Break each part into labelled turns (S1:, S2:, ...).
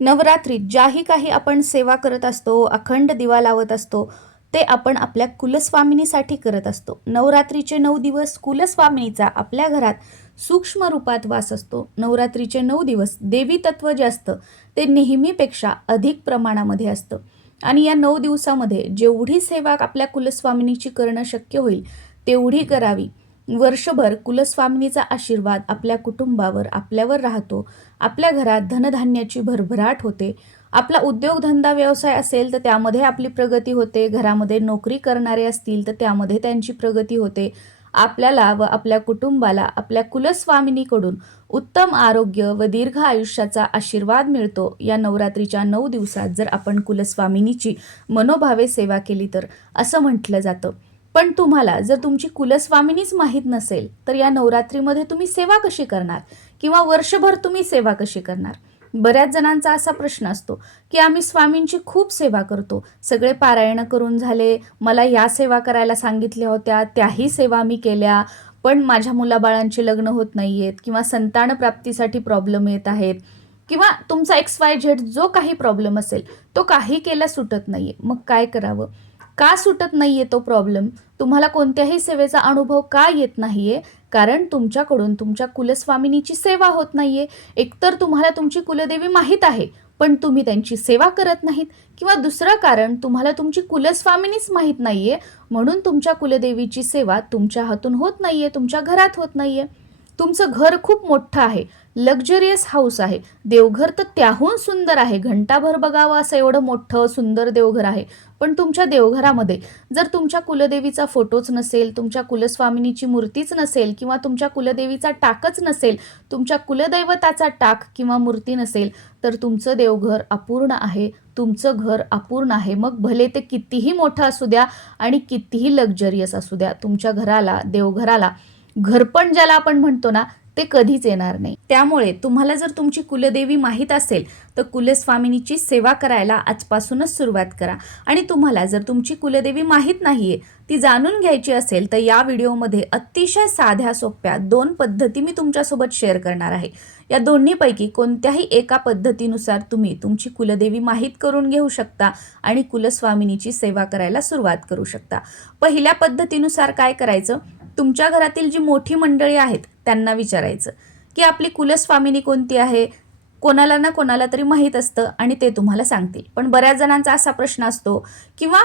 S1: नवरात्रीत ज्याही काही आपण सेवा करत असतो अखंड दिवा लावत असतो ते आपण आपल्या कुलस्वामिनीसाठी करत असतो. नवरात्रीचे नऊ दिवस कुलस्वामिनीचा आपल्या घरात सूक्ष्म रूपात वास असतो. नवरात्रीचे नऊ दिवस देवी तत्व जे असतं ते नेहमीपेक्षा अधिक प्रमाणामध्ये असतं. आणि या नऊ दिवसामध्ये जेवढी सेवा आपल्या कुलस्वामिनीची करणं शक्य होईल तेवढी करावी. वर्षभर कुलस्वामिनीचा आशीर्वाद आपल्या कुटुंबावर आपल्यावर राहतो. आपल्या घरात धनधान्याची भरभराट होते. आपला उद्योगधंदा व्यवसाय असेल तर त्यामध्ये आपली प्रगती होते. घरामध्ये नोकरी करणारे असतील तर त्यामध्ये त्यांची प्रगती होते. आपल्याला व आपल्या कुटुंबाला आपल्या कुलस्वामिनीकडून उत्तम आरोग्य व दीर्घ आयुष्याचा आशीर्वाद मिळतो. या नवरात्रीच्या नऊ दिवसात जर आपण कुलस्वामिनीची मनोभावे सेवा केली तर असं म्हटलं जातं. पण तुम्हाला जर तुमची कुलस्वामिनीच माहीत नसेल तर या नवरात्रीमध्ये तुम्ही सेवा कशी करणार? किंवा वर्षभर तुम्ही सेवा कशी करणार? बऱ्याच जणांचा असा प्रश्न असतो की आम्ही स्वामींची खूप सेवा करतो. सगळे पारायण करून झाले मला या सेवा करायला सांगितल्या होत्या त्याही सेवा मी केल्या पण माझ्या मुलाबाळांची लग्न होत नाही आहेत किंवा संतान प्राप्तीसाठी प्रॉब्लेम येत आहेत. किंवा तुमचा एक्स वाय झेड जो काही प्रॉब्लेम असेल तो काही केला सुटत नाही मग काय करावं? का सुटत नाहीये तो प्रॉब्लेम? तुम्हाला कोणत्याही सेवेचा अनुभव का येत नाहीये? कारण तुमच्याकडून तुमच्या कुलस्वामिनीची सेवा होत नाहीये. एकतर तुम्हाला तुमची कुलदेवी माहीत आहे पण तुम्ही त्यांची सेवा करत नाहीत किंवा दुसरं कारण तुम्हाला तुमची कुलस्वामिनीच माहीत नाहीये. म्हणून तुमच्या कुलदेवीची सेवा तुमच्या हातून होत नाहीये तुमच्या घरात होत नाहीये. तुमचं घर खूप मोठं आहे. लक्झरियस हाऊस आहे. देवघर तर त्याहून सुंदर आहे. घंटाभर बघावं असं एवढं मोठं सुंदर देवघर आहे. पण तुमच्या देवघरामध्ये जर तुमच्या कुलदेवीचा फोटोच नसेल तुमच्या कुलस्वामिनीची मूर्तीच नसेल किंवा तुमच्या कुलदेवीचा टाकच नसेल तुमच्या कुलदैवताचा टाक किंवा मूर्ती नसेल तर तुमचं देवघर अपूर्ण आहे. तुमचं घर अपूर्ण आहे. मग भले ते कितीही मोठं असू द्या आणि कितीही लक्झरियस असू द्या तुमच्या घराला देवघराला घरपण ज्याला आपण म्हणतो ना ते कधीच येणार नाही. त्यामुळे तुम्हाला जर तुमची कुलदेवी माहीत असेल तर कुलस्वामिनीची सेवा करायला आजपासूनच सुरुवात करा. आणि तुम्हाला जर तुमची कुलदेवी माहीत नाहीये ती जाणून घ्यायची असेल तर या व्हिडिओमध्ये अतिशय साध्या सोप्या दोन पद्धती मी तुमच्यासोबत शेअर करणार आहे. या दोन्हीपैकी कोणत्याही एका पद्धतीनुसार तुम्ही तुमची कुलदेवी माहीत करून घेऊ शकता आणि कुलस्वामिनीची सेवा करायला सुरुवात करू शकता. पहिल्या पद्धतीनुसार काय करायचं? तुमच्या घरातील जी मोठी मंडळी आहेत त्यांना विचारायचं की आपली कुलस्वामिनी कोणती आहे? कोणाला ना कोणाला तरी माहीत असतं आणि ते तुम्हाला सांगतील. पण बऱ्याच जणांचा असा प्रश्न असतो किंवा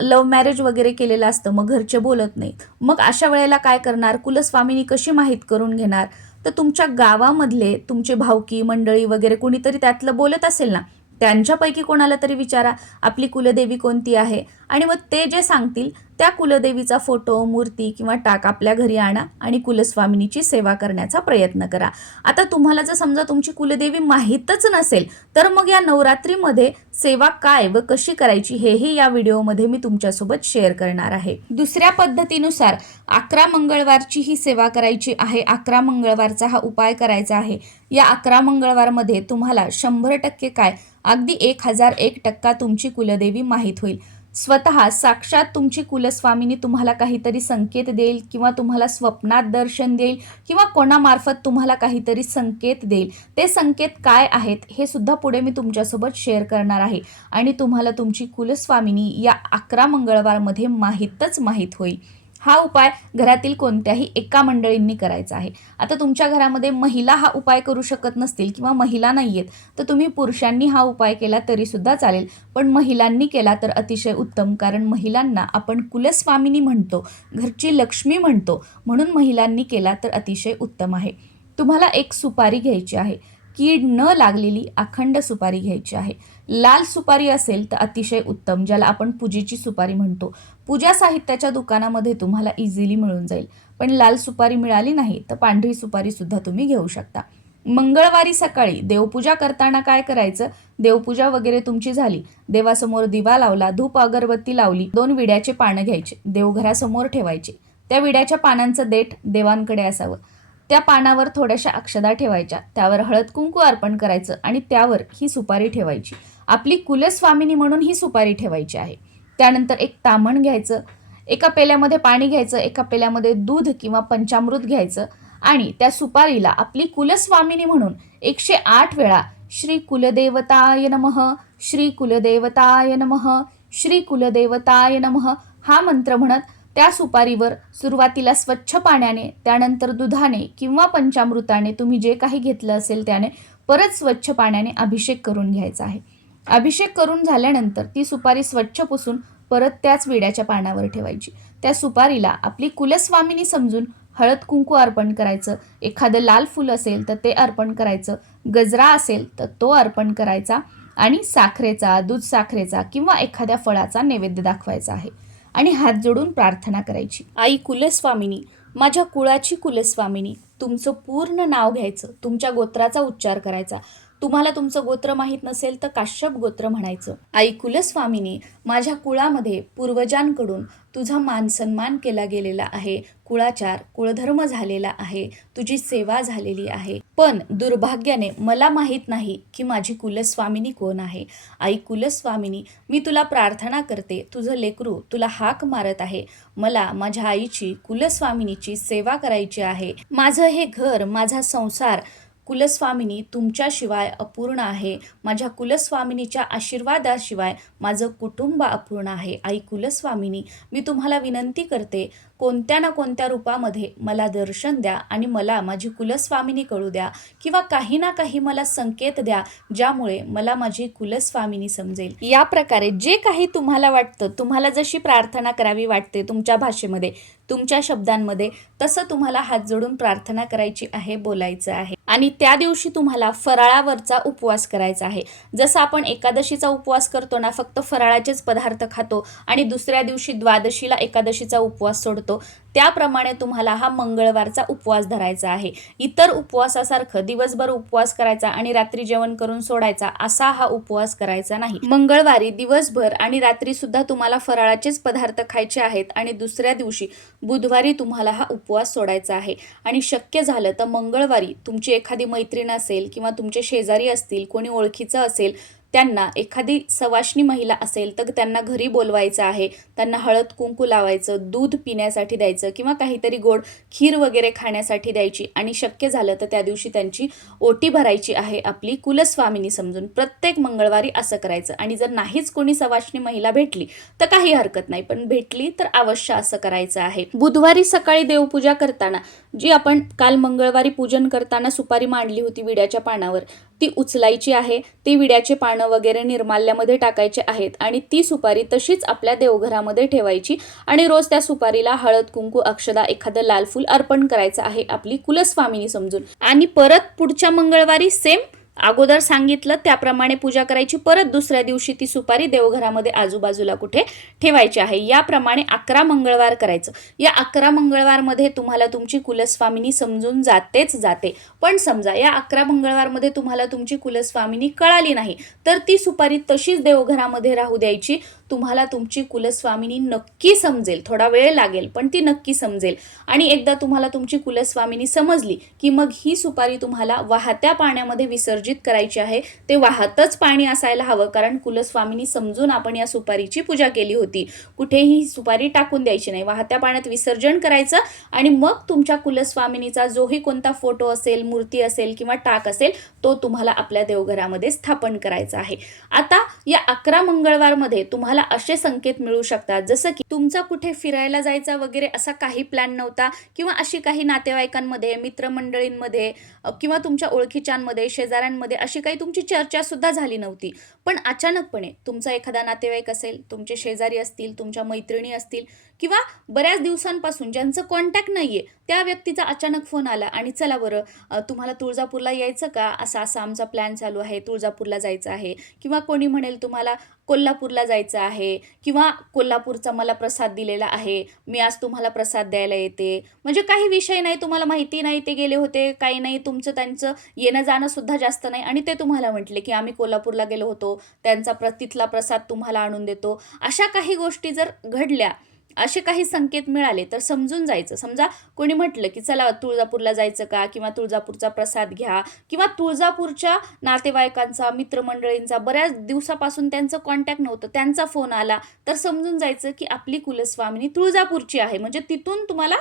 S1: लव्ह मॅरेज वगैरे केलेलं असतं मग घरचे बोलत नाहीत. मग अशा वेळेला काय करणार? कुलस्वामिनी कशी माहीत करून घेणार? तर तुमच्या गावामधले तुमचे भावकी मंडळी वगैरे कोणीतरी त्यातलं बोलत असेल ना त्यांच्यापैकी कोणाला तरी विचारा आपली कुलदेवी कोणती आहे? आणि मग ते जे सांगतील त्या कुलदेवीचा फोटो मूर्ती किंवा टाक आपल्या घरी आणा आणि कुलस्वामिनीची सेवा करण्याचा प्रयत्न करा. आता तुम्हाला जर समजा तुमची कुलदेवी माहीतच नसेल तर मग या नवरात्रीमध्ये सेवा काय व कशी करायची हेही या व्हिडिओमध्ये मी तुमच्यासोबत शेअर करणार आहे. दुसऱ्या पद्धतीनुसार अकरा मंगळवारची ही सेवा करायची आहे. अकरा मंगळवारचा हा उपाय करायचा आहे. या अकरा मंगळवारमध्ये तुम्हाला शंभर टक्के काय अगदी एक हजार एक टक्का तुमची कुलदेवी माहीत होईल. स्वतः साक्षात तुमची कुलस्वामिनी तुम्हाला काहीतरी संकेत देईल किंवा तुम्हाला स्वप्नात दर्शन देईल किंवा कोणामार्फत तुम्हाला काहीतरी संकेत देईल. ते संकेत काय आहेत हे सुद्धा पुढे मी तुमच्यासोबत शेअर करणार आहे. आणि तुम्हाला तुमची कुलस्वामिनी या अकरा मंगळवारमध्ये माहीतच माहीत होईल. हा उपाय घरातील कोणत्याही एका मंडळींनी करायचा आहे. आता तुमच्या घरामध्ये महिला हा उपाय करू शकत नसतील किंवा महिला नाही आहेत तर तुम्ही पुरुषांनी हा उपाय केला तरी सुद्धा चालेल. पण महिलांनी केला तर अतिशय उत्तम कारण महिलांना आपण कुलस्वामिनी म्हणतो घरची लक्ष्मी म्हणतो म्हणून महिलांनी केला तर अतिशय उत्तम आहे. तुम्हाला एक सुपारी घ्यायची आहे. कीड न लागलेली अखंड सुपारी घ्यायची आहे. लाल सुपारी असेल तर अतिशय उत्तम ज्याला आपण पूजेची सुपारी म्हणतो. पूजा साहित्याच्या दुकानामध्ये तुम्हाला इझिली मिळून जाईल. पण लाल सुपारी मिळाली नाही तर पांढरी सुपारी सुद्धा तुम्ही घेऊ शकता. मंगळवारी सकाळी देवपूजा करताना काय करायचं? देवपूजा वगैरे तुमची झाली. देवासमोर दिवा लावला धूप अगरबत्ती लावली दोन विड्याचे पानं घ्यायचे देवघरासमोर ठेवायचे. त्या विड्याच्या पानांचं देठ देवांकडे असावं. त्या पानावर थोड्याशा अक्षदा ठेवायच्या. त्यावर हळद कुंकू अर्पण करायचं आणि त्यावर ही सुपारी ठेवायची. आपली कुलस्वामिनी म्हणून ही सुपारी ठेवायची आहे. त्यानंतर एक तामण घ्यायचं एका पेल्यामध्ये पाणी घ्यायचं एका पेल्यामध्ये दूध किंवा पंचामृत घ्यायचं आणि त्या सुपारीला आपली कुलस्वामिनी म्हणून एकशे आठ वेळा श्री कुलदेवताय नमः श्री कुलदेवताय नमः श्री कुलदेवताय नमः हा मंत्र म्हणत त्या सुपारीवर सुरुवातीला स्वच्छ पाण्याने त्यानंतर दुधाने किंवा पंचामृताने तुम्ही जे काही घेतलं असेल त्याने परत स्वच्छ पाण्याने अभिषेक करून घ्यायचा आहे. अभिषेक करून झाल्यानंतर ती सुपारी स्वच्छ पुसून परत त्याच विड्याच्या पानावर ठेवायची. त्या सुपारीला आपली कुलस्वामिनी समजून हळद कुंकू अर्पण करायचं. एखादं लाल फूल असेल तर ते अर्पण करायचं. गजरा असेल तर तो अर्पण करायचा. आणि साखरेचा दूध साखरेचा किंवा एखाद्या फळाचा नैवेद्य दाखवायचा आहे. आणि हात जोडून प्रार्थना करायची. आई कुलस्वामिनी माझ्या कुळाची कुलस्वामिनी तुमचं पूर्ण नाव घ्यायचं. तुमच्या गोत्राचा उच्चार करायचा. तुम्हाला तुमचं गोत्र माहीत नसेल तर काश्यप गोत्र म्हणायचं. आई कुलस्वामिनी माझ्या कुळामध्ये पूर्वजांकडून तुझा मान सन्मान केला गेलेला आहे. कुळाचार कुळधर्म झालेला आहे. तुझी सेवा झालेली आहे. पण दुर्भाग्याने मला माहीत नाही की माझी कुलस्वामिनी कोण आहे. आई कुलस्वामिनी मी तुला प्रार्थना करते. तुझं लेकरू तुला हाक मारत आहे. मला माझ्या आईची कुलस्वामिनीची सेवा करायची आहे. माझं हे घर माझा संसार कुलस्वामिनी तुमच्याशिवाय अपूर्ण आहे. माझ्या कुलस्वामिनीच्या आशीर्वादाशिवाय माझं कुटुंब अपूर्ण आहे. आई कुलस्वामिनी मी तुम्हाला विनंती करते कोणत्या ना कोणत्या रूपामध्ये मला दर्शन द्या आणि मला माझी कुलस्वामिनी कळू द्या किंवा काही ना काही मला संकेत द्या ज्यामुळे मला माझी कुलस्वामिनी समजेल. या प्रकारे जे काही तुम्हाला वाटतं तुम्हाला जशी प्रार्थना करावी वाटते तुमच्या भाषेमध्ये तुमच्या शब्दांमध्ये तसं तुम्हाला हात जोडून प्रार्थना करायची आहे बोलायचं आहे. आणि त्या दिवशी तुम्हाला फराळावरचा उपवास करायचा आहे. जसं आपण एकादशीचा उपवास करतो ना फक्त फराळाचेच पदार्थ खातो आणि दुसऱ्या दिवशी द्वादशीला एकादशीचा उपवास सोडतो. tanto त्याप्रमाणे तुम्हाला हा मंगळवारचा उपवास धरायचा आहे. इतर उपवासासारखं दिवसभर उपवास करायचा आणि रात्री जेवण करून सोडायचा असा हा उपवास करायचा नाही. मंगळवारी दिवसभर आणि रात्री सुद्धा तुम्हाला फराळाचेच पदार्थ खायचे आहेत आणि दुसऱ्या दिवशी बुधवारी तुम्हाला हा उपवास सोडायचा आहे. आणि शक्य झालं तर मंगळवारी तुमची एखादी मैत्रीण असेल किंवा तुमचे शेजारी असतील कोणी ओळखीचं असेल त्यांना एखादी सवाष्णी महिला असेल तर त्यांना घरी बोलवायचं आहे. त्यांना हळद कुंकू लावायचं दूध पिण्यासाठी द्यायचं किंवा काहीतरी गोड खीर वगैरे खाण्यासाठी द्यायची. आणि शक्य झालं तर त्या दिवशी त्यांची ओटी भरायची आहे आपली कुलस्वामिनी समजून. प्रत्येक मंगळवारी असं करायचं. आणि जर नाहीच कोणी सवाशनी महिला भेटली तर काही हरकत नाही. पण भेटली तर अवश्य असं करायचं आहे. बुधवारी सकाळी देवपूजा करताना जी आपण काल मंगळवारी पूजन करताना सुपारी मांडली होती विड्याच्या पानावर ती उचलायची आहे. ती विड्याचे पानं वगैरे निर्माल्यामध्ये टाकायचे आहेत आणि ती सुपारी तशीच आपल्या देवघरामध्ये ठेवायची आणि रोज त्या सुपारीला हळद कुंकू अक्षदा एखादं लाल फूल अर्पण करायचं आहे आपली कुलस्वामिनी समजून. आणि परत पुढच्या मंगळवारी सेम अगोदर सांगितलं त्याप्रमाणे पूजा करायची. परत दुसऱ्या दिवशी ती सुपारी देवघरामध्ये आजूबाजूला कुठे ठेवायची आहे? याप्रमाणे अकरा मंगळवार करायचं. या अकरा मंगळवारमध्ये तुम्हाला तुमची कुलस्वामिनी समजून जातेच जाते. पण समजा या अकरा मंगळवारमध्ये तुम्हाला तुमची कुलस्वामिनी कळाली नाही तर ती सुपारी तशीच देवघरामध्ये राहू द्यायची. तुम्हाला तुमची कुलस्वामिनी नक्की समजेल. थोडा वेळ लागेल पण ती नक्की समजेल. आणि एकदा तुम्हाला तुमची कुलस्वामिनी समजली की मग ही सुपारी तुम्हाला वाहत्या पाण्यामध्ये विसर्जित करायची आहे ते वाहतच पाणी असायला हवं कारण कुलस्वामिनी समजून आपण या सुपारीची पूजा केली होती. कुठेही सुपारी टाकून द्यायची नाही. वाहत्या पाण्यात विसर्जन करायचं आणि मग तुमच्या कुलस्वामिनीचा जोही कोणता फोटो असेल मूर्ती असेल किंवा टाक असेल तो तुम्हाला आपल्या देवघरामध्ये स्थापन करायचा आहे. आता या अकरा मंगळवारमध्ये तुम्हाला असे संकेत मिळू शकतात जसं की तुमचा कुठे फिरायला जायचा वगैरे असा काही प्लॅन नव्हता किंवा अशी काही नातेवाईकांमध्ये मित्रमंडळींमध्ये किंवा तुमच्या ओळखीच्यांमध्ये शेजाऱ्यांमध्ये अशी काही तुमची चर्चासुद्धा झाली नव्हती. पण अचानकपणे तुमचा एखादा नातेवाईक असेल तुमचे शेजारी असतील तुमच्या मैत्रिणी असतील किंवा बऱ्याच दिवसांपासून ज्यांचं कॉन्टॅक्ट नाही आहे त्या व्यक्तीचा अचानक फोन आला आणि चला बरं तुम्हाला तुळजापूरला यायचं का? असा असा आमचा प्लॅन चालू आहे तुळजापूरला जायचं आहे किंवा कोणी म्हणेल तुम्हाला कोल्हापूरला जायचं आहे किंवा कोल्हापूरचा मला प्रसाद दिलेला आहे मी आज तुम्हाला प्रसाद द्यायला येते. म्हणजे काही विषय नाही तुम्हाला माहिती नाही ते गेले होते काही नाही तुमचं त्यांचं येणं जाणं सुद्धा जास्त नाही आणि ते तुम्हाला म्हटले की आम्ही कोल्हापूरला गेलो होतो त्यांचा प्र तिथला प्रसाद तुम्हाला आणून देतो. अशा काही गोष्टी जर घडल्या असे काही संकेत मिळाले तर समजून जायचं. समजा कोणी म्हटलं की चला तुळजापूरला जायचं का? किंवा तुळजापूरचा प्रसाद घ्या? किंवा तुळजापूरच्या नातेवाईकांचा मित्रमंडळींचा बऱ्याच दिवसापासून त्यांचं कॉन्टॅक्ट नव्हतं त्यांचा फोन आला. तर समजून जायचं की आपली कुलस्वामिनी तुळजापूरची आहे. म्हणजे तिथून तुम्हाला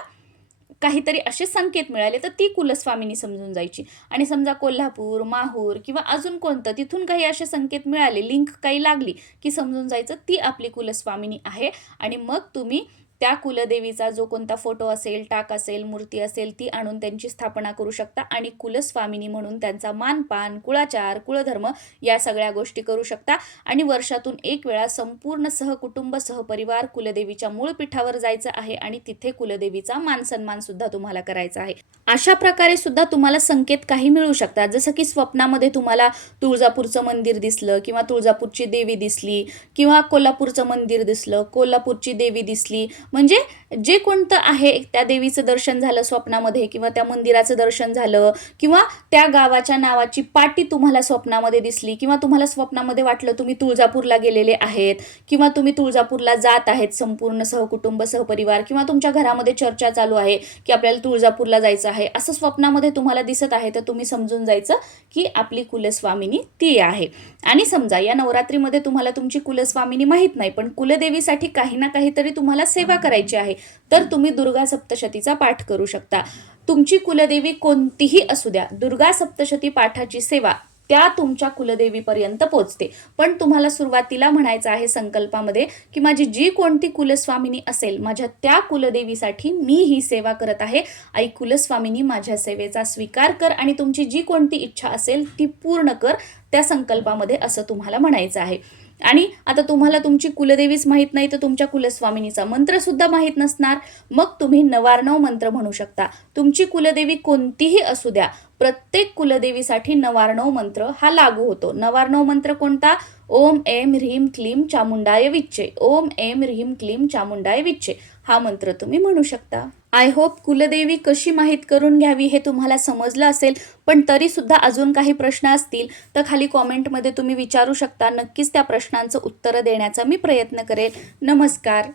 S1: काहीतरी असे संकेत मिळाले तर ती कुलस्वामिनी समजून जायची. आणि समजा कोल्हापूर माहूर किंवा अजून कोणतं तिथून काही असे संकेत मिळाले लिंक काही लागली की समजून जायचं ती आपली कुलस्वामिनी आहे. आणि मग तुम्ही त्या कुलदेवीचा जो कोणता फोटो असेल टाक असेल मूर्ती असेल ती आणून त्यांची स्थापना करू शकता आणि कुलस्वामिनी म्हणून त्यांचा मानपान कुळाचार कुळधर्म या सगळ्या गोष्टी करू शकता. आणि वर्षातून एक वेळा संपूर्ण सहकुटुंब सहपरिवार कुलदेवीच्या मूळ पीठावर जायचं आहे आणि तिथे कुलदेवीचा मान सन्मान सुद्धा तुम्हाला करायचा आहे. अशा प्रकारे सुद्धा तुम्हाला संकेत काही मिळू शकतात. जसं की स्वप्नामध्ये तुम्हाला तुळजापूरचं मंदिर दिसलं किंवा तुळजापूरची देवी दिसली किंवा कोल्हापूरचं मंदिर दिसलं कोल्हापूरची देवी दिसली म्हणजे जे कोणतं आहे त्या देवीचं दर्शन झालं स्वप्नामध्ये किंवा त्या मंदिराचं दर्शन झालं किंवा त्या गावाच्या नावाची पाटी तुम्हाला स्वप्नामध्ये दिसली किंवा तुम्हाला स्वप्नामध्ये वाटलं तुम्ही तुळजापूरला गेलेले आहेत किंवा तुम्ही तुळजापूरला जात आहेत संपूर्ण सहकुटुंब सहपरिवार किंवा तुमच्या घरामध्ये चर्चा चालू आहे की आपल्याला तुळजापूरला जायचं आहे असं स्वप्नामध्ये तुम्हाला दिसत आहे तर तुम्ही समजून जायचं की आपली कुलस्वामिनी ती आहे. आणि समजा या नवरात्रीमध्ये तुम्हाला तुमची कुलस्वामिनी माहीत नाही पण कुलदेवीसाठी काही ना काहीतरी तुम्हाला सेवा करायची आहे तर तुम्ही दुर्गा सप्तशतीचा पाठ करू शकता. तुमची कुलदेवी कोणतीही असू द्या दुर्गा सप्तशती पाठाची सेवा त्या तुमच्या कुलदेवीपर्यंत पोचते. पण तुम्हाला सुरुवातीला म्हणायचं आहे संकल्पामध्ये की माझी जी कोणती कुलस्वामिनी असेल माझ्या त्या कुलदेवीसाठी मी ही सेवा करत आहे. आई कुलस्वामिनी माझ्या सेवेचा स्वीकार कर आणि तुमची जी कोणती इच्छा असेल ती पूर्ण कर त्या संकल्पामध्ये असं तुम्हाला म्हणायचं आहे. आणि आता तुम्हाला तुमची कुलदेवीच माहीत नाही तर तुमच्या कुलस्वामिनीचा मंत्रसुद्धा माहीत नसणार. मग तुम्ही नवारणव मंत्र म्हणू शकता. तुमची कुलदेवी कोणतीही असू द्या प्रत्येक कुलदेवीसाठी नवार्णव मंत्र हा लागू होतो. नवार्णव मंत्र कोणता? ओम एम ह्रीम क्लीम चामुंडाय विच्चे. ओम एम ह्रीम क्लीम चामुंडाय विच्चे. हा मंत्र तुम्ही म्हणू शकता. आय होप कुलदेवी कशी माहीत करून घ्यावी हे तुम्हाला समजलं असेल पण तरीसुद्धा अजून काही प्रश्न असतील तर खाली कॉमेंटमध्ये तुम्ही विचारू शकता. नक्कीच त्या प्रश्नांचं उत्तरं देण्याचा मी प्रयत्न करेल नमस्कार.